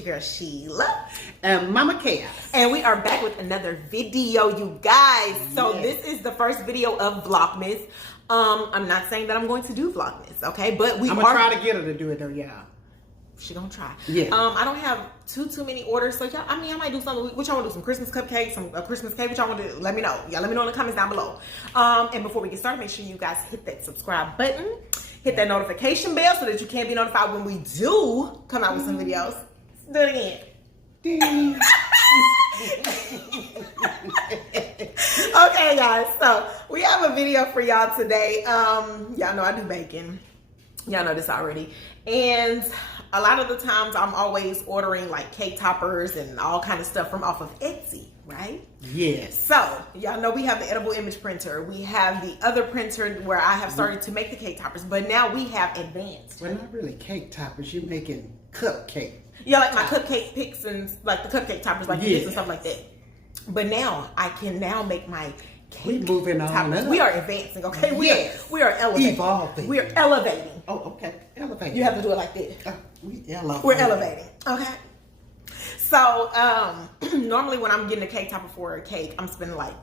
your girl Sheila and Mama Chaos, and we are back with another video, you guys. So this is the first video of Vlogmas. I'm not saying that I'm going to do Vlogmas, okay? But I'm gonna try to get her to do it though, yeah. She gonna try. Yeah. I don't have too many orders, so y'all. I mean, I might do something. What y'all want to do? Some Christmas cupcakes, some Christmas cake. What y'all want to do? Let me know. Y'all let me know in the comments down below. And before we get started, make sure you guys hit that subscribe button, hit that notification bell, so that you can be notified when we do come out with some videos. Do it again. Ding. Okay, guys. So we have a video for y'all today. Y'all know I do baking. Y'all know this already. And a lot of the times I'm always ordering like cake toppers and all kind of stuff from off of Etsy, right? Yes. So y'all know we have the edible image printer. We have the other printer where I have started to make the cake toppers, but now we have advanced. Well, not really cake toppers. You're making cupcake. Yeah, like my cupcake picks and like the cupcake toppers, like this and stuff like that. But now I can now make my cake. We moving on toppers. up. We are advancing, okay? We are elevating. Evolving. We are elevating. Oh, okay. Elevating. You have to do it like this. We're elevating. Okay. So normally when I'm getting a cake topper for a cake, I'm spending like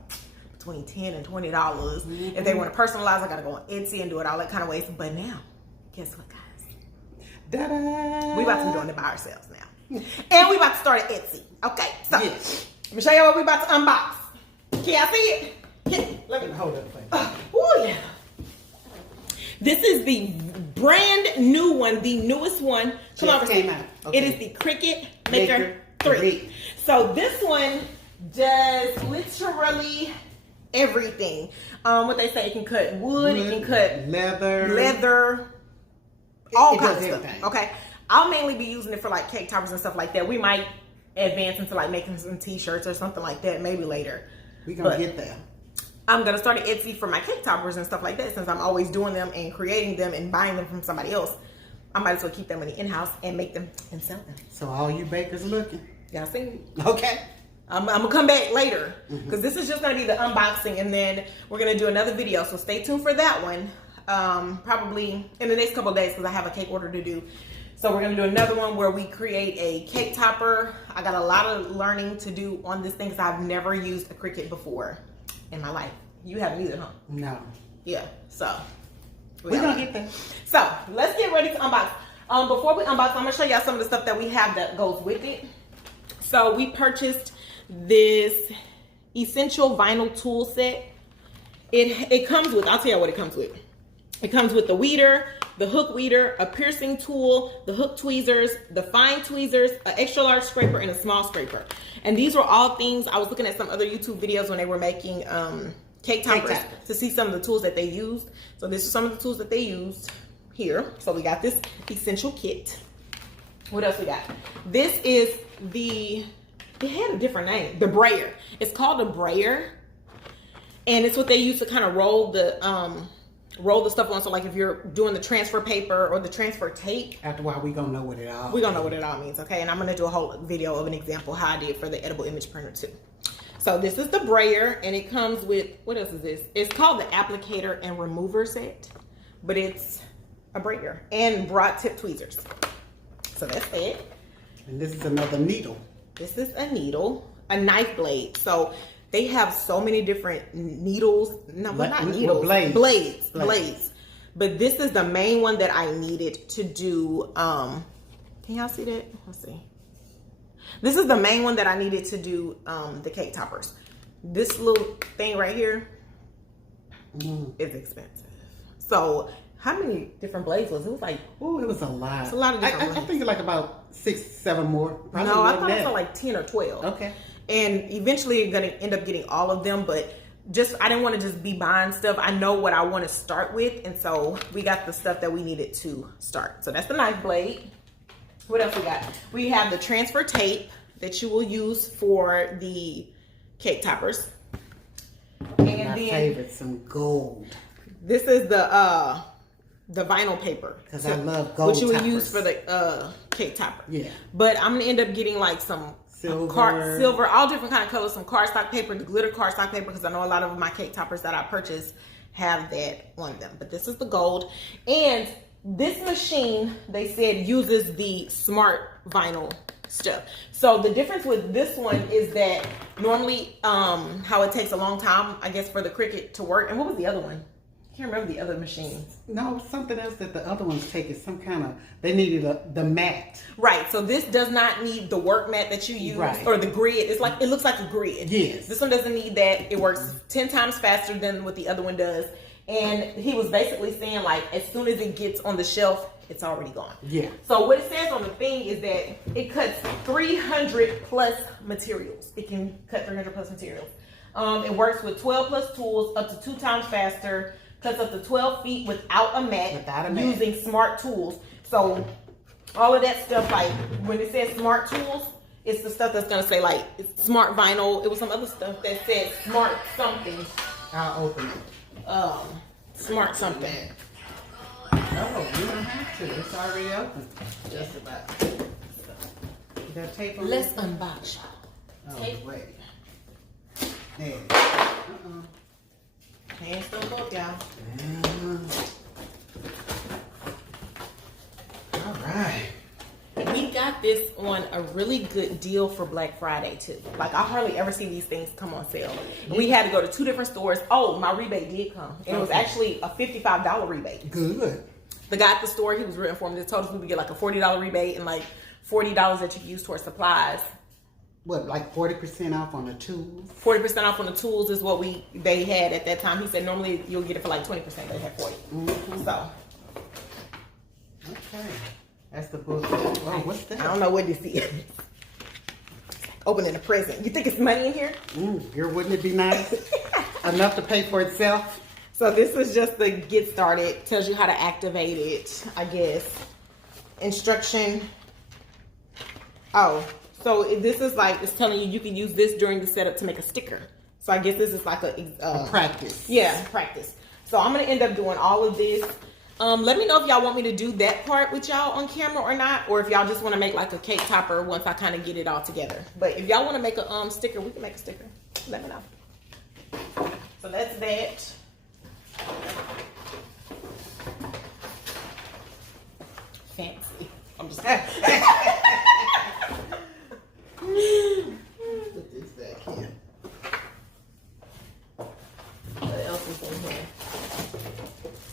between $10 and $20. If they want to personalize, I gotta go on Etsy and do it all that kind of ways. But now, guess what, guys? Da-da. We about to be doing it by ourselves now. And we about to start at Etsy. Okay? So let me show you what we about to unbox. Can y'all see it? Let me hold it. Oh yeah. This is the brand new one, the newest one. Come on, came out. Okay. It is the Cricut Maker 3. So this one does literally everything. What they say, it can cut wood, it can cut leather, all kinds of stuff. Okay. I'll mainly be using it for like cake toppers and stuff like that. We might advance into like making some t-shirts or something like that maybe later. We're gonna get there. I'm gonna start an Etsy for my cake toppers and stuff like that, since I'm always doing them and creating them and buying them from somebody else. I might as well keep that money in-house and make them and sell them. So all you bakers looking. Y'all see me? Okay. I'm gonna come back later because this is just gonna be the unboxing, and then we're gonna do another video. So stay tuned for that one. Probably in the next couple of days, because I have a cake order to do. So we're gonna do another one where we create a cake topper. I got a lot of learning to do on this thing because I've never used a Cricut before in my life. You haven't either, huh? No. Yeah. So we're gonna get there. So let's get ready to unbox. Before we unbox, I'm gonna show y'all some of the stuff that we have that goes with it. So we purchased this essential vinyl tool set. It comes with, I'll tell you what it comes with. It comes with the weeder, the hook weeder, a piercing tool, the hook tweezers, the fine tweezers, an extra large scraper, and a small scraper. And these were all things, I was looking at some other YouTube videos when they were making cake toppers to see some of the tools that they used. So this is some of the tools that they used here. So we got this essential kit. What else we got? This is it had a different name, the brayer. It's called a brayer. And it's what they use to kind of roll the stuff on. So like if you're doing the transfer paper or the transfer tape. After a while, we're gonna know what it all means. We're gonna know what it all means, okay? And I'm gonna do a whole video of an example how I did for the edible image printer too. So this is the brayer, and it comes with, what else is this? It's called the applicator and remover set, but it's a brayer and broad tip tweezers. So that's it. And this is another needle. This is a needle, a knife blade. So they have so many different needles. No, but not needles. Blades. But this is the main one that I needed to do. Can y'all see that? Let's see. This is the main one that I needed to do the cake toppers. This little thing right here is expensive. So how many different blades was it? It was like, oh, it was a lot. It's a lot of different blades. I think it's like about 6, 7 more. Probably no, I thought it was like 10 or 12. Okay. And eventually you're gonna end up getting all of them, but I didn't want to just be buying stuff. I know what I want to start with, and so we got the stuff that we needed to start. So that's the knife blade. What else we got? We have the transfer tape that you will use for the cake toppers. And my favorite, some gold. This is the vinyl paper. Because I love gold. Which you would use for the cake topper. Yeah. But I'm gonna end up getting like some silver, all different kind of colors, some cardstock paper, the glitter cardstock paper, because I know a lot of my cake toppers that I purchased have that on them. But this is the gold. And this machine, they said, uses the smart vinyl stuff. So the difference with this one is that normally how it takes a long time, I guess, for the Cricut to work. And what was the other one? I can't remember the other machines. No, something else that the other ones take is some kind of, they needed the mat. Right, so this does not need the work mat that you use, right, or the grid. It's like, it looks like a grid. Yes. This one doesn't need that. It works 10 times faster than what the other one does. And he was basically saying, like, as soon as it gets on the shelf, it's already gone. Yeah. So what it says on the thing is that it cuts 300 plus materials. It can cut 300 plus materials. It works with 12 plus tools, up to 2 times faster. Cuts up to 12 feet without a mat, using smart tools. So all of that stuff, like when it says smart tools, it's the stuff that's gonna say like smart vinyl. It was some other stuff that said smart something. I'll open it. Smart something. Oh, you don't have to. It's already open. Just about. You got tape on Let's it? unbox. Oh, Tape. wait. There. Hands don't go up, y'all. All right. We got this on a really good deal for Black Friday too. Like, I hardly ever see these things come on sale. We had to go to 2 different stores. Oh, my rebate did come. And it was actually a $55 rebate. Good. The guy at the store, he was real informative. Told us we would get like a $40 rebate and like $40 that you could use towards supplies. What, like 40% off on the tools? 40% off on the tools is what they had at that time. He said normally you'll get it for like 20%. They had 40. Mm-hmm. So. Okay. That's the book. Oh, what's that? I don't know what this is. Opening a present. You think it's money in here? Girl, wouldn't it be nice? Enough to pay for itself? So this is just the get started. Tells you how to activate it, I guess. Instruction. Oh, so this is like, it's telling you can use this during the setup to make a sticker. So I guess this is like a practice. Yeah, practice. So I'm going to end up doing all of this. Let me know if y'all want me to do that part with y'all on camera or not, or if y'all just want to make like a cake topper once I kind of get it all together. But if y'all want to make a sticker, we can make a sticker. Let me know. So that's that. Fancy. I'm just Put this back here. What else is in here?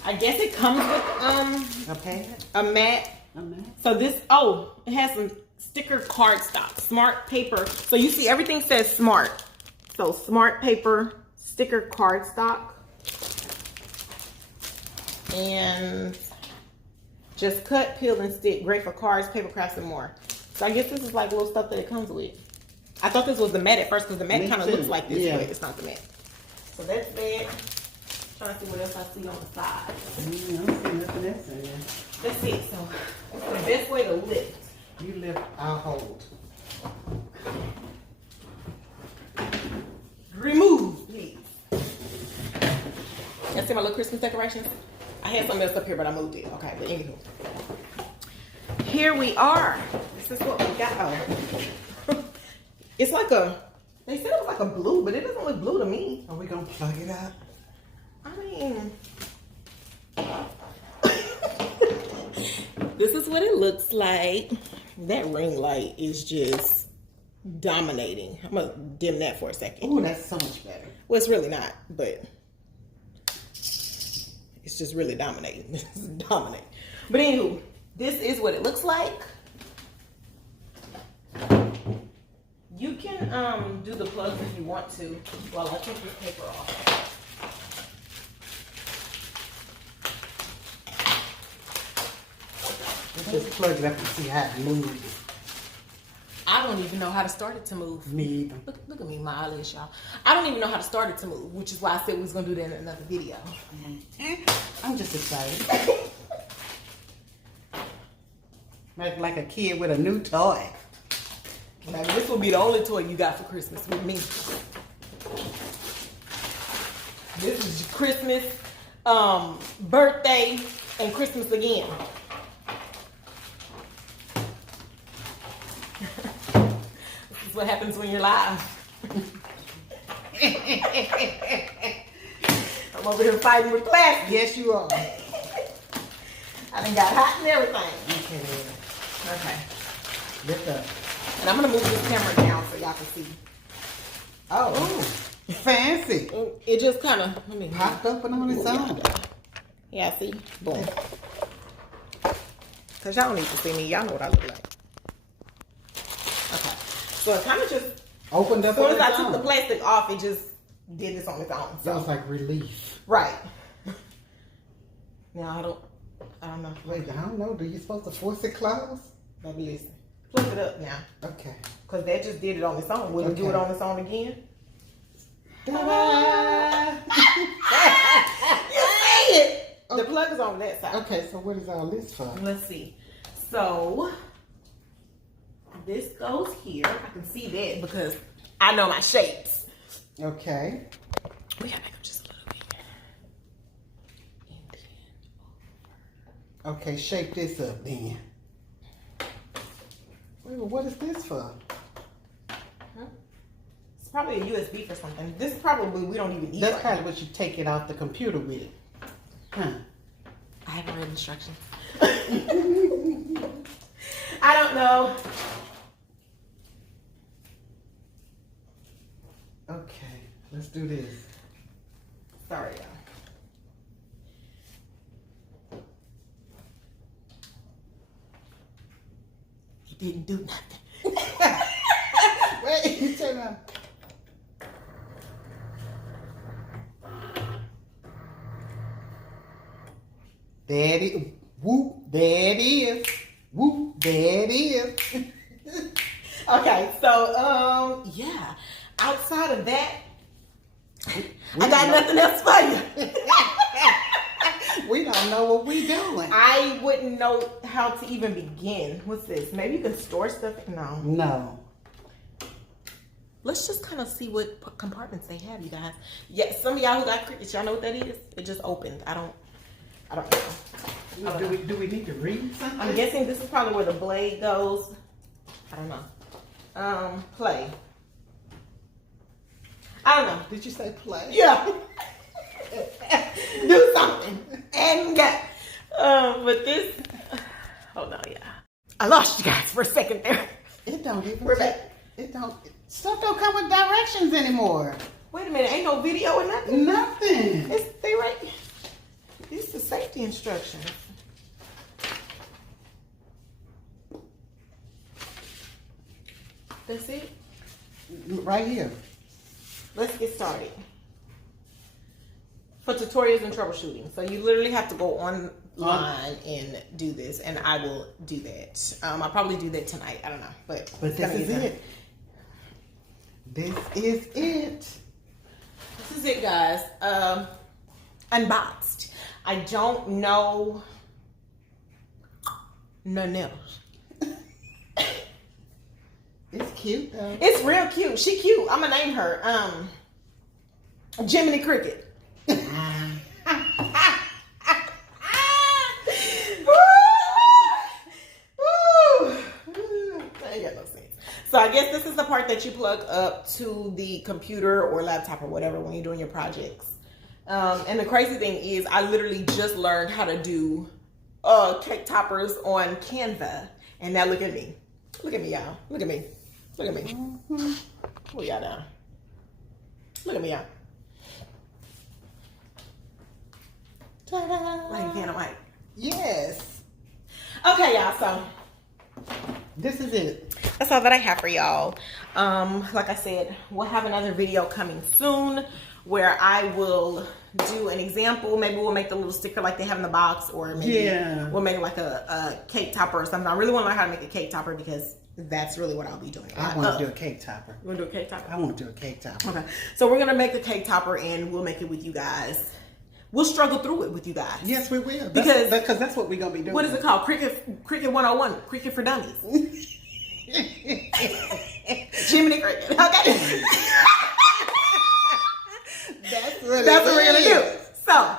I guess it comes with A pad? a mat. A mat? So this, it has some sticker cardstock, smart paper. So you see everything says smart. So smart paper, sticker cardstock, and just cut, peel, and stick. Great for cards, paper crafts, and more. So I guess this is like little stuff that it comes with. I thought this was the mat at first because the mat kind of looks like this, but it's not the mat. So that's that. Trying to see what else I see on the side. I don't see nothing else in there. That's it. So it's the best way to lift. You lift, I'll hold. Remove, please. Y'all see my little Christmas decorations? I had something else up here, but I moved it. Okay, but anywho. Here we are. This is what we got. Oh. It's like they said it was like a blue, but it doesn't look blue to me. Are we gonna plug it up? I mean, this is what it looks like. That ring light is just dominating. I'm gonna dim that for a second. Oh, that's so much better. Well, it's really not, but it's just really dominating. It's dominating. But anywho, this is what it looks like. You can do the plugs if you want to while I take this paper off. Let's just plug it up and see how it moves. I don't even know how to start it to move. Me either. Look at me, my eyelids, y'all. I don't even know how to start it to move, which is why I said we was gonna do that in another video. I'm just excited. Like a kid with a new toy. Now, this will be the only toy you got for Christmas with me. This is Christmas, birthday, and Christmas again. This is what happens when you're live. I'm over here fighting with plastic. Yes, you are. I done got hot and everything. Okay. Okay. Lift up. And I'm gonna move this camera down so y'all can see. Oh, fancy. It just kind of, let me Popped up and on its own. Yeah, see? Boom. Because y'all don't need to see me. Y'all know what I look like. Okay. So it kind of just opened up. As soon as I took the plastic off, it just did this on its own. So. Sounds like relief. Right. Now I don't know. Wait, I don't know. Do you supposed to force it closed? Baby, listen. Flip it up now. Okay. Because that just did it on its own. Will it do it on its own again? Ta-da! You see it! Okay. The plug is on that side. Okay, so what is all this for? Let's see. So, this goes here. I can see that because I know my shapes. Okay. We gotta make them just a little bigger. And then over. Okay, shape this up then. Wait, well, what is this for? It's probably a USB for something. This is probably, we don't even need. That's kind of what you take it off the computer with. Huh. I haven't read instructions. I don't know. Okay, let's do this. Sorry, y'all. He didn't do nothing. Wait, you turn on. There it is. Whoop, there it is. Whoop, there it is. Okay, so yeah. Outside of that, I got nothing else for you. We don't know what we doing. I wouldn't know how to even begin. What's this? Maybe you can store stuff. No. No. Let's just kind of see what compartments they have, you guys. Yeah, some of y'all who got Cricut, y'all know what that is? It just opened. I don't know. Do we need to read something? I'm guessing this is probably where the blade goes. I don't know. Play. I don't know. Did you say play? Yeah. Do something. And get. But this. Hold on, yeah. I lost you guys for a second there. It don't even. We're back. It don't. Stuff don't come with directions anymore. Wait a minute. Ain't no video or nothing? Nothing. They right. These are safety instructions. That's it? Right here. Let's get started. For tutorials and troubleshooting. So you literally have to go online and do this, and I will do that. I'll probably do that tonight. I don't know. But this is it. This is it. This is it, guys. Unboxed. I don't know nothing else. It's cute though. It's real cute. She cute. I'm gonna name her Jiminy Cricket. So I guess this is the part that you plug up to the computer or laptop or whatever when you're doing your projects. And the crazy thing is I literally just learned how to do cake toppers on Canva. And now look at me. Look at me, y'all. Look at me. Look at me. Mm-hmm. Pull y'all down. Look at me, y'all. Ta-da. Like Dynamite. Yes. Okay, y'all. So this is it. that's all that I have for y'all. Like I said, we'll have another video coming soon where I will do an example. Maybe we'll make the little sticker like they have in the box, or maybe we'll make like a cake topper or something. I really want to learn how to make a cake topper because that's really what I'll be doing. I want to do a cake topper. You want to do a cake topper? I want to do a cake topper. Okay. So we're going to make the cake topper and we'll make it with you guys. We'll struggle through it with you guys. Yes, we will. Because that's what we're going to be doing. What is it called? Cricut 101. Cricut for Dummies. Jiminy Cricket. Okay. That's what we're going to do. So,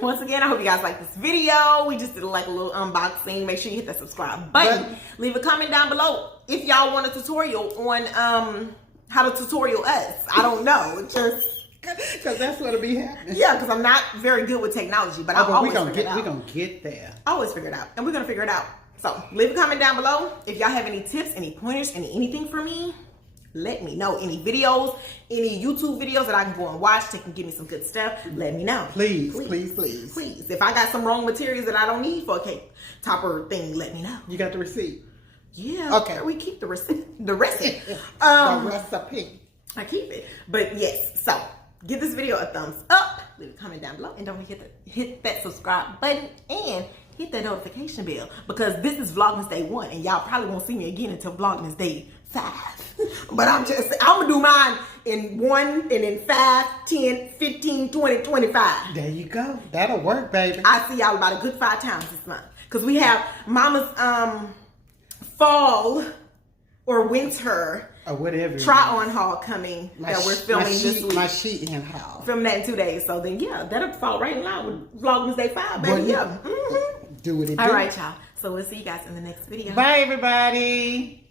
once again, I hope you guys like this video. We just did like a little unboxing. Make sure you hit that subscribe button. Leave a comment down below if y'all want a tutorial on how to tutorial us. I don't know. Just because that's what'll be happening. yeah, because I'm not very good with technology, but I'll always figure it out. We're going to get there. I always figure it out. And we're going to figure it out. So leave a comment down below. If y'all have any tips, any pointers, anything for me, let me know. Any videos, any YouTube videos that I can go and watch that can give me some good stuff, let me know. Please. If I got some wrong materials that I don't need for a cake topper thing, let me know. You got the receipt? Yeah. Okay. We keep the receipt. The recipe. I keep it. But yes, so give this video a thumbs up. Leave a comment down below. And don't forget to hit that subscribe button and hit that notification bell, because this is Vlogmas Day 1 and y'all probably won't see me again until Vlogmas Day 5. But I'm gonna do mine in 1 and in 5, 10, 15, 20, 25. There you go. That'll work, baby. I see y'all about a good 5 times this month, because we have Mama's fall or winter or whatever try on haul coming that we're filming this week. My sheet and haul. Filming that in 2 days. So then yeah, that'll fall right in line with Vlogmas Day 5, baby. Well, yeah. Do what it do. All right, y'all. So we'll see you guys in the next video. Bye, everybody.